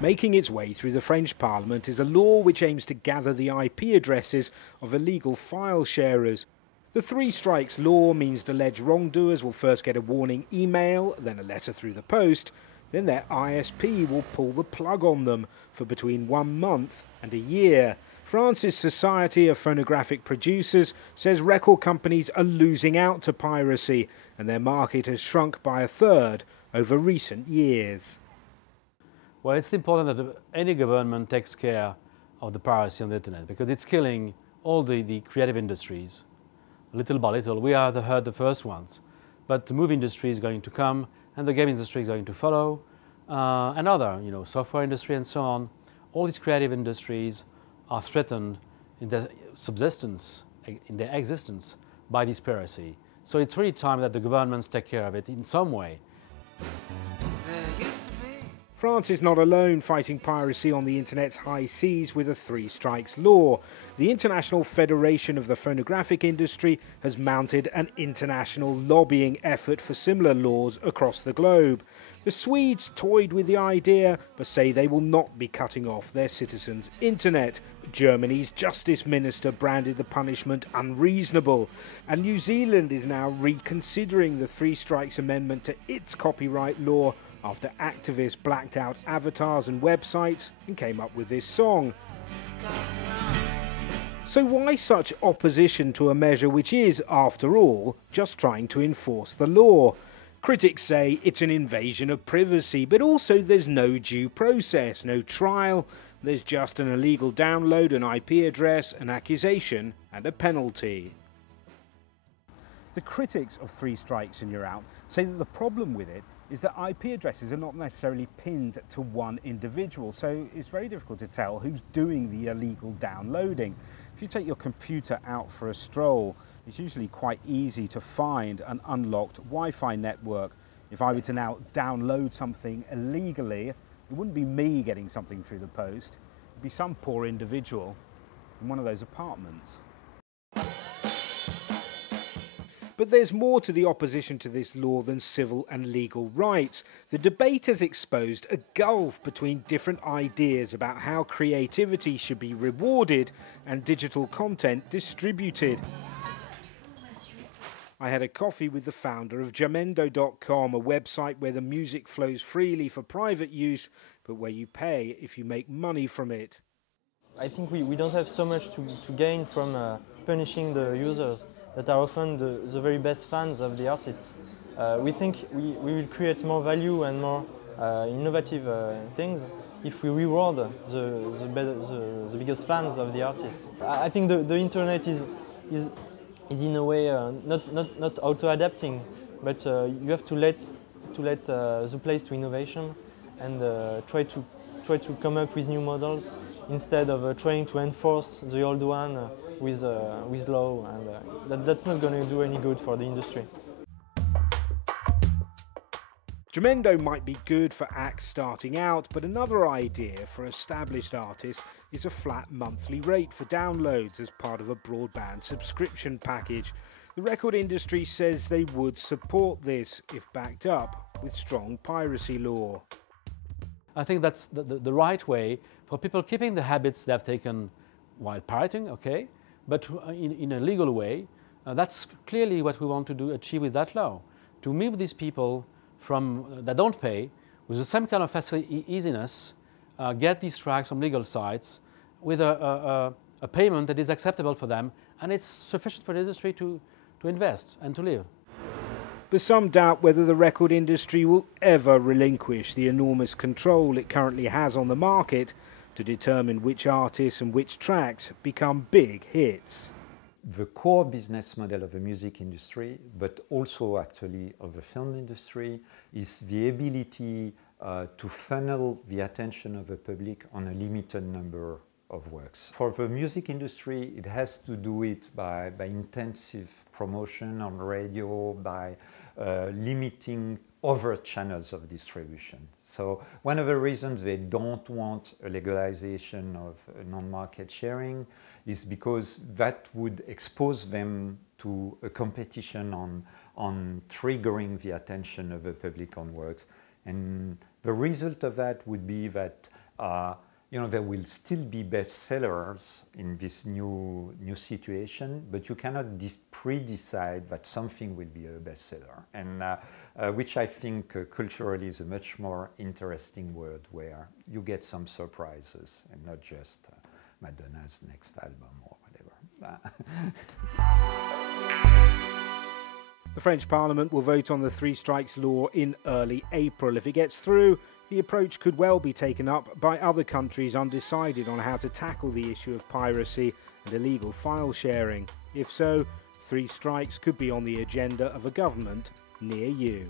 Making its way through the French Parliament is a law which aims to gather the IP addresses of illegal file sharers. The three strikes law means alleged wrongdoers will first get a warning email, then a letter through the post, then their ISP will pull the plug on them for between 1 month and a year. France's Society of Phonographic Producers says record companies are losing out to piracy and their market has shrunk by a third over recent years. Well, it's important that any government takes care of the piracy on the internet because it's killing all the creative industries. Little by little, we are the first ones. But the movie industry is going to come and the game industry is going to follow, and other, software industry and so on. All these creative industries are threatened in their subsistence, in their existence by this piracy. So it's really time that the governments take care of it in some way. France is not alone fighting piracy on the internet's high seas with a three strikes law. The International Federation of the Phonographic Industry has mounted an international lobbying effort for similar laws across the globe. The Swedes toyed with the idea but say they will not be cutting off their citizens' internet. Germany's Justice Minister branded the punishment unreasonable, and New Zealand is now reconsidering the three strikes amendment to its copyright law after activists blacked out avatars and websites and came up with this song. So why such opposition to a measure which is, after all, just trying to enforce the law? Critics say it's an invasion of privacy, but also there's no due process, no trial. There's just an illegal download, an IP address, an accusation, and a penalty. The critics of three strikes and you're out say that the problem with it is that IP addresses are not necessarily pinned to one individual, so it's very difficult to tell who's doing the illegal downloading. If you take your computer out for a stroll, it's usually quite easy to find an unlocked Wi-Fi network. If I were to now download something illegally, it wouldn't be me getting something through the post, it'd be some poor individual in one of those apartments. But there's more to the opposition to this law than civil and legal rights. The debate has exposed a gulf between different ideas about how creativity should be rewarded and digital content distributed. I had a coffee with the founder of Jamendo.com, a website where the music flows freely for private use, but where you pay if you make money from it. I think we don't have so much to gain from punishing the users that are often the very best fans of the artists. We think we will create more value and more innovative things if we reward the biggest fans of the artists. I think the internet is in a way not auto-adapting, but you have to let the place to innovation and try to come up with new models instead of trying to enforce the old one with law, and that's not going to do any good for the industry. Jamendo might be good for acts starting out, but another idea for established artists is a flat monthly rate for downloads as part of a broadband subscription package. The record industry says they would support this if backed up with strong piracy law. I think that's the right way for people keeping the habits they've taken while pirating, okay, but in a legal way. That's clearly what we want to achieve with that law, to move these people from that don't pay with the same kind of easiness, get these tracks from legal sites with a payment that is acceptable for them, and it's sufficient for the industry to invest and to live. But some doubt whether the record industry will ever relinquish the enormous control it currently has on the market to determine which artists and which tracks become big hits. The core business model of the music industry, but also actually of the film industry, is the ability to funnel the attention of the public on a limited number of works. For the music industry, it has to do it by intensive promotion on radio, by limiting other channels of distribution. So one of the reasons they don't want a legalization of non-market sharing is because that would expose them to a competition on triggering the attention of the public on works. And the result of that would be that you know, there will still be bestsellers in this new situation, but you cannot pre-decide that something will be a bestseller, and which I think culturally is a much more interesting word, where you get some surprises and not just Madonna's next album or whatever. The French Parliament will vote on the three strikes law in early April. If it gets through, the approach could well be taken up by other countries undecided on how to tackle the issue of piracy and illegal file sharing. If so, three strikes could be on the agenda of a government near you.